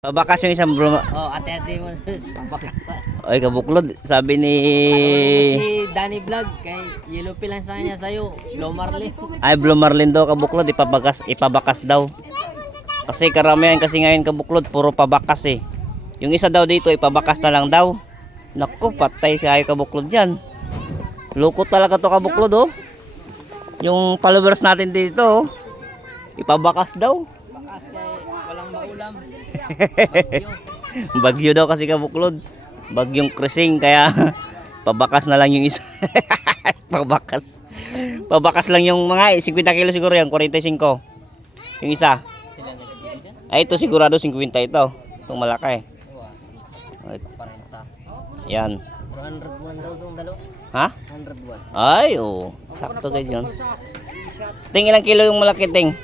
Pabakas yung isang bro. Oh, ate-ate mo sa pabakasan. Ay, kabuklod. Sabi ni... Si Danny Vlog, kay Yellow Pill lang sa kanya sa'yo. Blow Marlin. Ay, Blue Marlin daw kabuklod. Ipabakas daw. Kasi karamihan kasi ngayon kabuklod. Puro pabakas eh. Yung isa daw dito, ipabakas na lang daw. Naku, patay kayo kabuklod dyan. Lukot talaga to kabuklod oh. Yung followers natin dito oh. Ipabakas daw. Bakas kay walang maulam. Bagyo daw kasi kabuklod. Bagyong krising kaya pabakas na lang yung isa. Pabakas. Pabakas lang yung mga 50 kilo siguro yan, 45. Yung isa. Sila nagbibigay dyan. Ay ito sigurado 50 ito. Itong malaki. Parenta. Yan. 101 daw itong dalaw. Ha? 101. Ay oh, sakto kayo dyan. Ting ilang kilo yung malaki ting?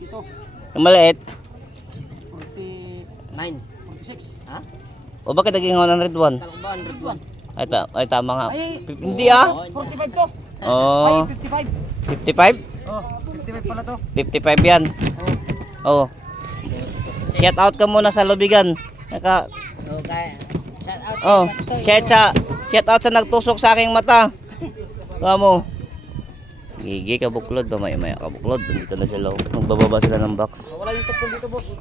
52. Yung maliit? 9. 46. Ha? O bakit naging 101? Talong ba 101? Ay tama nga. Ay, Hindi ah. 45 to. Oh, Ay, 55. 55? Oh, 55 pala to. 55 yan. Oh. Shout out ka muna sa Lubigan. Okay. Shout out. Oh, shout out sa nagtusok sa aking mata. Kamo. Gigi kabuklod, maya kabuklod. Dito na sila. Magbababa sila ng box. Wala yung tukol dito, boss.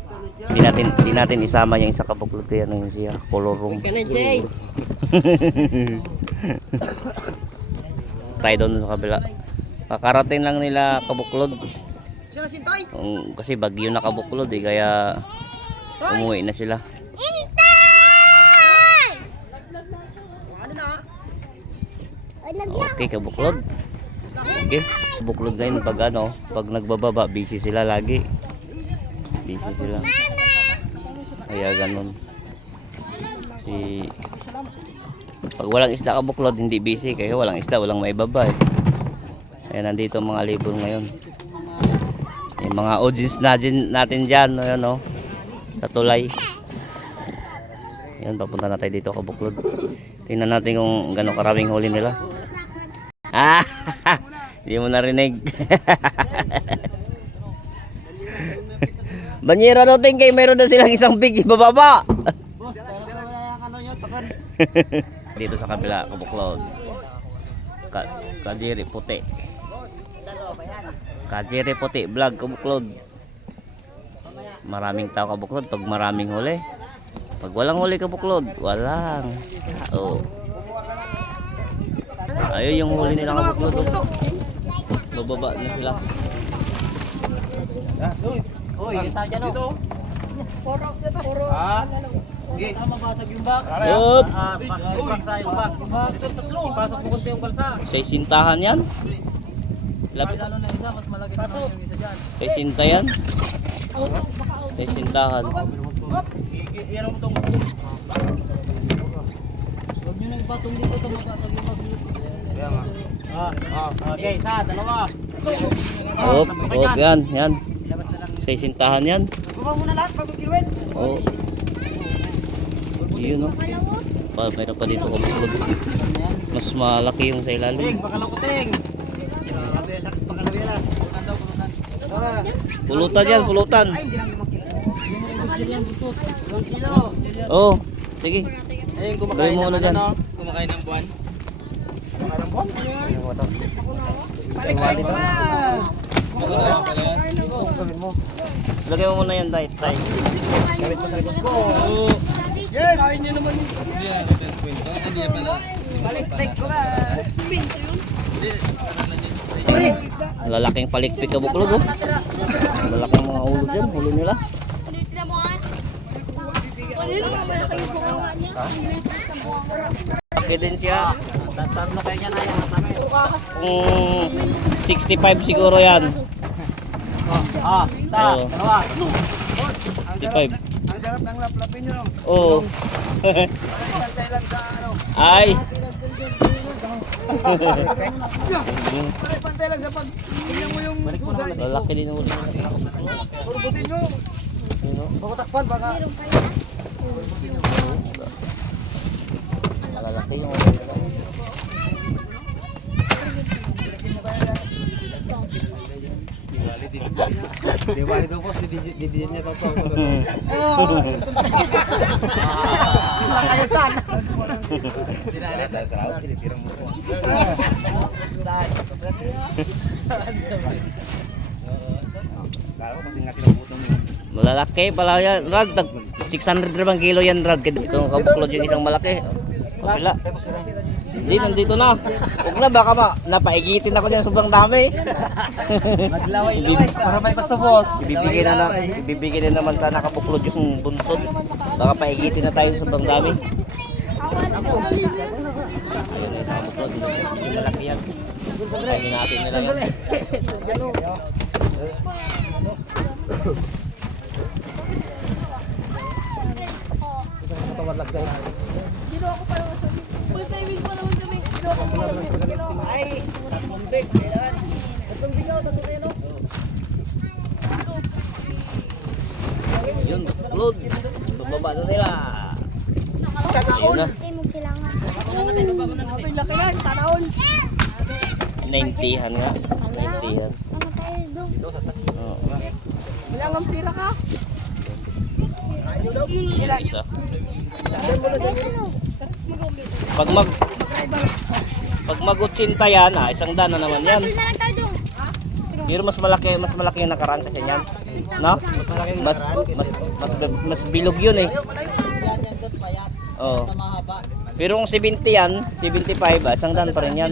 Di natin isama yung isa kabuklod kaya nang siya color room. Ka na, Jay. Tayo doon sa kabila. Kakarating lang nila kabuklod. Sino si Toy? Kasi bagyo na kabuklod eh kaya umuwi na sila. Ano na? Okay kabuklod. Okay. Kabuklod ngayon pag nagbababa busy sila lagi. Busy sila. Kaya ganun. Pag walang isda kabuklod hindi busy kaya walang isda walang maibaba eh. Kaya nandito mga libon ngayon. Yung mga audience natin dyan ayan, oh, sa tulay. Yan, papunta na tayo dito kabuklod. Tingnan natin kung gano'ng karaming huli nila. Ah, hindi mo narinig. Banyera daw tingkay, mayroon na silang isang big ibababa. Boss, sila yung ano nyo, takan. Dito sa kabila kabuklod. Kajiri puti. Kajiri puti vlog kabuklod. Maraming tao kabuklod pag maraming huli. Pag walang huli kabuklod, walang tao. Ayun yung huli nila kabuklod. Bababa na sila. Hoy, kita dyan Dito. oh. Poro, dito, poro. Ah. Okay. Mabasag yung bag. Yup. Bag sa yung bag. Ipasok mo kunti yung kalsa. Sa isintahan yan? Lapit. Lalo na isa, mas malaki naman yung isa dyan. Sa isinta yan? Sa isintahan. Iyan mo tong. Huwag nyo nang batong dito ito, mabasag yung bag. Kaya nga. Okay, isa, dalawa. Op, yan. Sa isintahan yan. Kuha mo na lahat pag kiluwet. Oo. Yun oh. Mayroon pa dito kabuklod. Mas malaki yung sa ilalim. Baka lakuting. Pakalawela. Pulutan yan, pulutan. Ay, hindi namin makita. Oo, sige. Ayun, Gawin mo ano dyan. Kumakain ng buwan. Balik mo na. Lagay mo muna yan, tay. Yes! Kain nyo naman. Balik ko na. Lalaking palikpik kabuklod oh. Lalaking mga ulo dyan, ulo nila. Laki din siya. Tatar na kayo niyan, ayaw. 65 siguro yan. Isa, Oo. dalawa. 65. Ang sarap ng laplapin nyo. Oo. Pantay lang sa ano. Ay. Pantay lang sa pag tingnan mo yung pusay. Lalaki din ulo nila. Purbutin nyo. Pakutakpan baka. Lalaki yung ulo nila. Di ba ito boss, di niya totoo. Malalaki pala yan, Rad. 600 rin kilo yan, Rad. Ito kabuklod yung isang malaki. Kapila. Hindi, nandito na. Huwag na, baka napaigitin ako dyan sobrang dami. Maglaway-laway para may basta boss. Ibibigay na naman sana kabuklod yung buntod. Baka paigitin na tayo sobrang dami. Ayun na isang kabuklod. Yung malaki yan. Kainin natin nila yan. Ay, tapumbik. Kailangan. Itong bigaw, tatlo kayo, no? Yun, kabuklod. Pagbaba na nila. Ayun na. 90-han nga. 90-han. Oo. Ilang ang pira ka? Yung isa. Pag mag-80 yan, isang daan na naman yan. Pero mas malaki yung nakaraan kasi yan. No? Mas bilog yun eh. Oh. Pero kung 70 yan, 75, isang daan pa rin yan.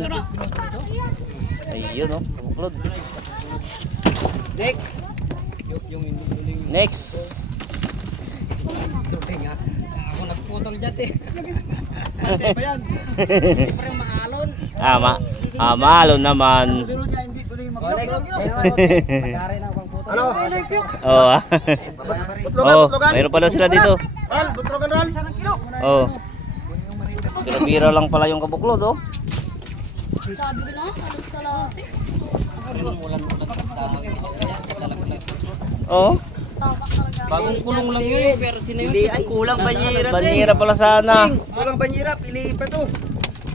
Ayun oh, kabuklod. Next. Next. Ako nagputol dyan eh. Pa yan. Parang maalon. Maalon naman. Sunod niya, hindi tuloy yung mag-vlog. Ano? Oo ah. Oh, mayroon pala sila dito. Ral, butlogan Ral. Oh. Bira-bira lang pala yung kabuklod oh. Sabi ko na, alas ka lang. Oh. Bagong kulong lang yun pero sino yun? Ay, kulang banyera. Banyera pala sana. Kulang banyera, pili pa to.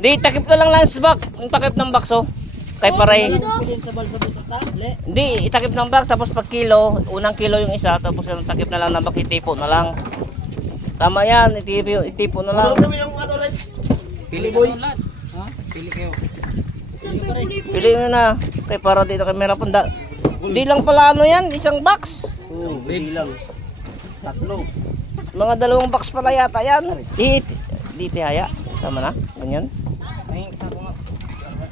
Di, takip na lang lance box. Yung takip ng box oh. Kay paray. Bilhin sa balsa sa table. Hindi, itakip ng box tapos pag kilo, unang kilo yung isa tapos yung takip na lang ng box, itipo na lang. Tama yan, itipo na lang. Yung ano, Red? Pili mo yung lahat. Ha? Pili kayo. Piliin mo na. Kay para dito kay meron punda. Hindi lang pala ano yan, isang box. Oo, big lang. Tatlo. Mga dalawang box pala yata yan. Di haya. Tama na, ganyan. Ay, sako nga.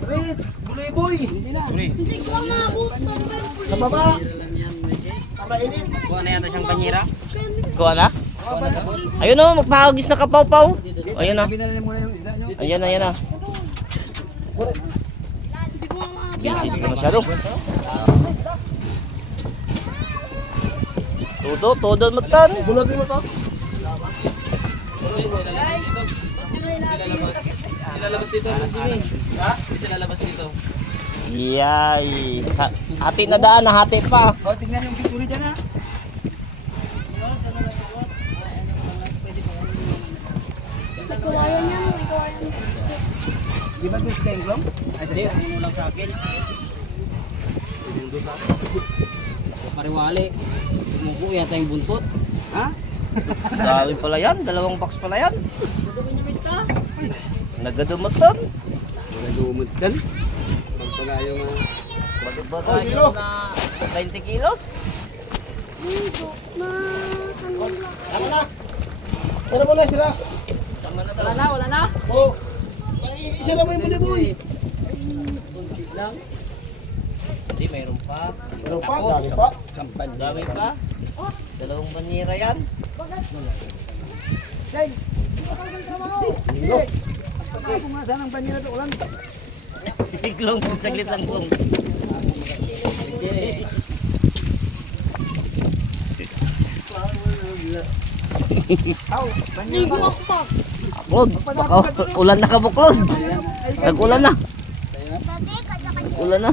Red, buloy boy. Hindi na. Hindi ko maabot sa Sa baba. Lang yan, medyo. Kapainin. Kuha na yata siyang banyera. Kuha na? Kuha na sa boss. Ayun oh, magpahagis na kapaw-paw. Ayun na. Binala niya muna yung isda nyo. Ayan na, ayan na. Busy sila masyado. Todo matan. Bulotin mo to. Ilalabas dito, Jimmy. Ha? Ilalabas dito. Yay. Hati na daan, hati pa. O, tingnan yung picture dyan ha. kawayan yan, may kawayan. Di ba gusto kayong glong? Ay, Hindi, sige. ano lang sa akin. Pariwali. Tumuko yata yung buntot. Ha? Dami pala yan, dalawang box pala yan. Nagadumutan. Nagumutan. Pagpagayo nga. Baga yung na 20 kilos. Dito, na kanila. Ano na? Ano mo na sila? Wala na. Oo. Isa lang mo yung buliboy. Lang. Hindi, mayroon pa. Ano pa? Dami pa. Dami pa. Dalawang banyera yan. Dito. Ako nga saan ang banyera to? Ulan. Iglong, saglit lang kung. Ligo ako pa. Buklod, baka ulan na kabuklod. Nag-ulan na. Ulan na.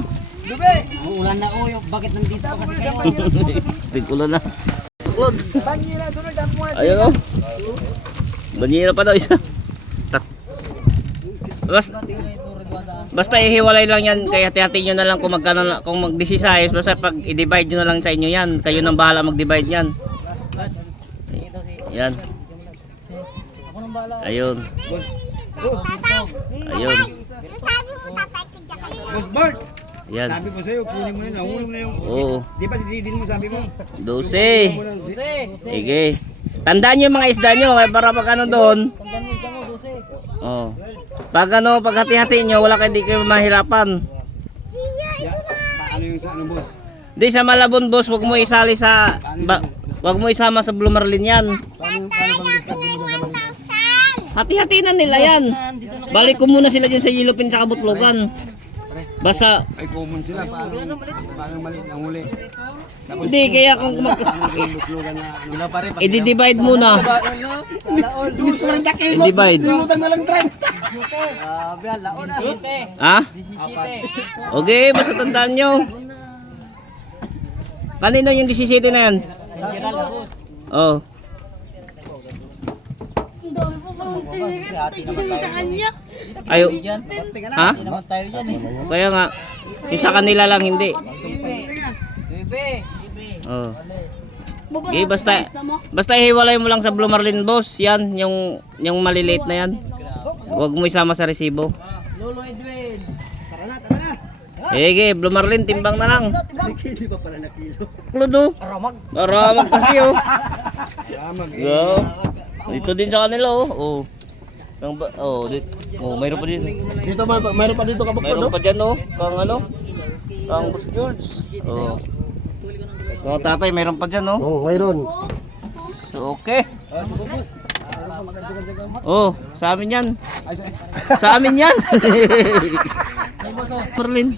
Dube! Ulan na uyo. Bakit nandito ka kasi kayo? Nag-ulan na. Buklod. Banyera sunod ang mga. Ayun o. Banyera pa daw isa. Basta, Tingnan ito, Redwada. Basta ihiwalay lang yan, kaya hati-hati nyo na lang kung magkano, kung mag-16, basta pag i-divide nyo na lang sa inyo yan. Kayo nang bahala mag-divide yan. Yan. Ayun. Ayun. Boss Bart, Yan. sabi ko sa'yo, kunin mo na, nahulog na yung... Oo. Di ba sisidin mo, sabi mo? 12. Sige. Tandaan nyo yung mga isda nyo, para pag ano doon. Oh. Pag ano, pag hati-hati nyo, wala kayo, di kayo mahirapan. Ano yung sa ano, boss? Di sa Malabon, boss, wag mo isali sa... wag mo isama sa Blue Marlin yan. Paano bang discard mo na naman? Hati-hati na nila yan. Balik ko muna sila dyan sa Yellowpin sa Kabutlogan. Basta, Ay, common sila. Paano maliit ang huli? Tapos, hindi, kaya kung ano yung buslugan na ano? Ilaw pa rin. i-divide muna. I-divide. Grabe, laon na. Ha? Okay, basta tandaan nyo. Kanino yung 17 na yan? Oh. Ang dami pa parang tingin sa kanya. Ayo. Ha? Hindi naman tayo dyan eh. Kaya nga, yung sa kanila lang hindi. Bebe. Oh. Baba Okay, basta ihiwalay mo lang sa Blue Marlin, boss. Yan, yung maliliit na yan. Huwag mo isama sa resibo. Lolo Edwin. Sige, Blue Marlin, timbang na lang. Hindi pa pala na kilo. Kludo. Aramag kasi oh. Ramag eh. Go. Dito din sa kanila oh. Oh. Mayroon pa dito. Dito, mayroon pa dito kabukod, Mayroon pa dyan oh. Kang ano? Kang Boss George. Oh. Kang tatay, mayroon pa dyan oh. Oo, mayroon. So, okay. Oh, sa amin yan. Ay, Sa amin yan. Merlin.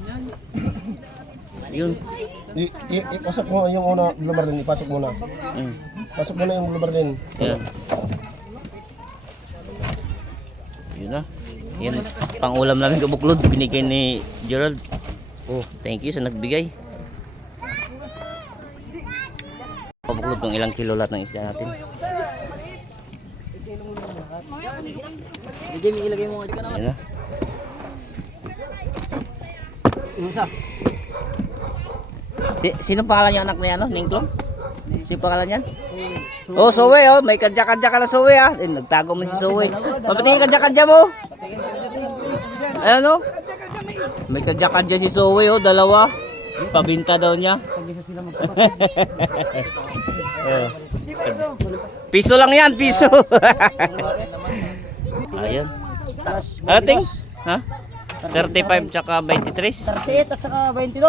Yun. Ipasok mo yung una, Blue Marlin, ipasok mo na. Pasok mo na yung Blue Marlin. Yan. Yun na. Yan. Pang-ulam namin kabuklod. Binigay ni Gerald. Oh, thank you sa nagbigay. Kabuklod kung ilang kilo lahat ng isda natin. Hindi, may ilagay mo. Yan na. Sino pangalan yung anak ni ano? Ningklong? Sino pangalan yan? Oh, Sowe oh. May kadya-kadya ka na Sowe ah. Nagtago mo si Sowe. Papatingin kadya-kadya mo. Ayan oh. May kadya-kadya si Sowe oh. Dalawa. Pabinta daw niya. Oh. Piso lang yan, piso. Ayan. Alating? Ha? 35 tsaka 23? 38 at saka 22.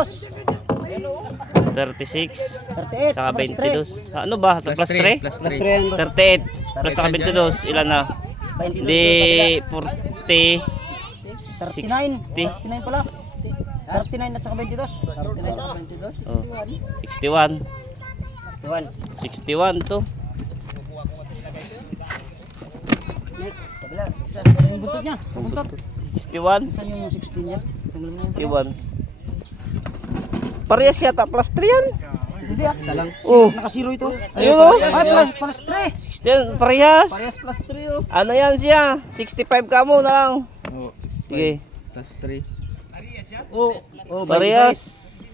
36 38. tsaka 22. Ano ba? Plus 3? Plus 3. 38 plus saka 22. Ilan na? Hindi 40 39. 60 39 pala. 39 at saka 22. 39 at 22. oh, 61 61. 61 to. Kabila. Isa yung buntot niya. Buntot. 61 Isa yung 16 niya. 61 Parehas yata plus 3 yan. Hindi ah. Isa lang. Oh, Naka-zero ito. ayun oh. Ay, plus 3. Yan, parehas. Parehas plus 3 oh. Ano yan siya? 65 ka mo na lang. Sige. Plus 3. Oh, oh, Parehas.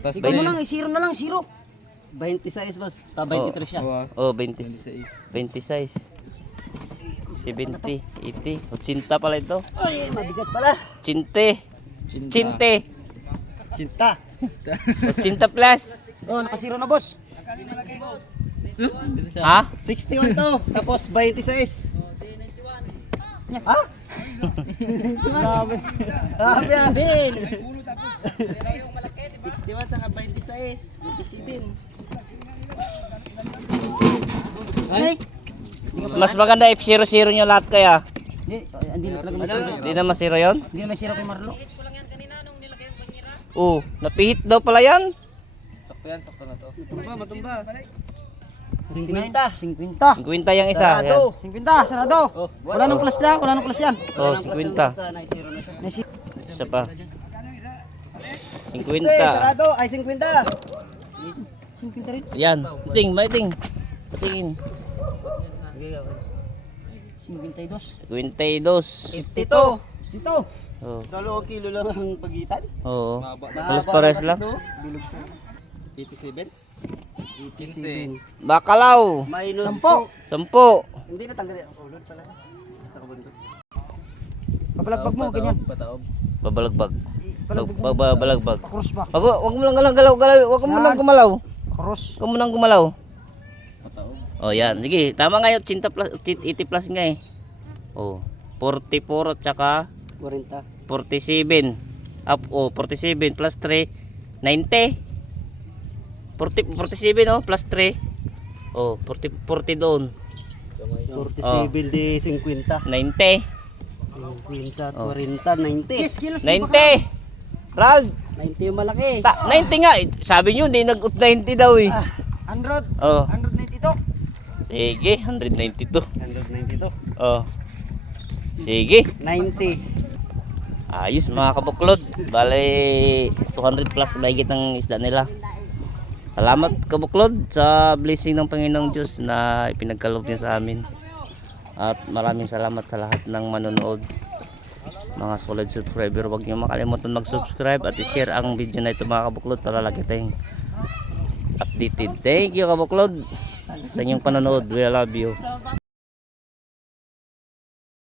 Ikaw mo lang, zero na lang, zero. 26 boss. Ta 23 siya. Oh, 20. 26. 70, 80, 80 pala ito. Ay, mabigat pala. 80. 80. Cinta. 80 plus. Oh, naka-zero na boss. Ha? 61 to. Tapos 26. Ha? Grabe. Grabe ah. 61 saka 26. 27. Ay. Mas maganda if 0-0 nyo lahat kaya. Hindi na talaga may zero. Hindi na masira yon. Hindi na may zero kay Marlo. Oh, napihit daw pala yan. Sakto yan, sakto na to. Matumba. 50. 50 yung isa. Yan. 50. Sarado. Wala nang plus na. Wala nang plus yan. Oh, 50. Na-zero na siya. Isa pa. 50. Sarado. Ay, 50. 50 rin. Yan. Ting, maiting. Patingin. 52. 52. 52. Dito. Oh. 2 kilo lang ang pagitan. Oo. Halos pares lang. Bilog ko. 87. 87. Bakalaw. Minus 10. Hindi na tanggal ang ulod pala. Nakabundot. Papalagbag mo, ganyan. Babalagbag. Palagbag mo. Babalagbag. Cross ba? Wag mo lang galaw. Wag mo lang gumalaw. Cross. Huwag mo lang gumalaw. Oh, yan. Sige, tama nga yun. 80 plus nga eh. Oh, 44 at saka 40. 47. Up, oh, 47 plus 3, 90. 47 oh, plus 3. Oh, 40 doon. 47 di 50. 90. 50, 40, 90. Yes, kilos. 90. Rald, 90 yung malaki. 90 nga. Sabi nyo, hindi nag-90 daw eh. 100. Oh, 192. sige, 192. 192. Oh. Sige. 90. Ayos mga kabuklod. Bale 200 plus mahigit ang isda nila. Salamat kabuklod sa blessing ng Panginoong Diyos na ipinagkaloob niya sa amin. At maraming salamat sa lahat ng manonood. Mga solid subscriber, huwag niyo makalimutan mag-subscribe at i-share ang video na ito mga kabuklod para lagi tayong updated. Thank you kabuklod sa inyong panonood. We love you.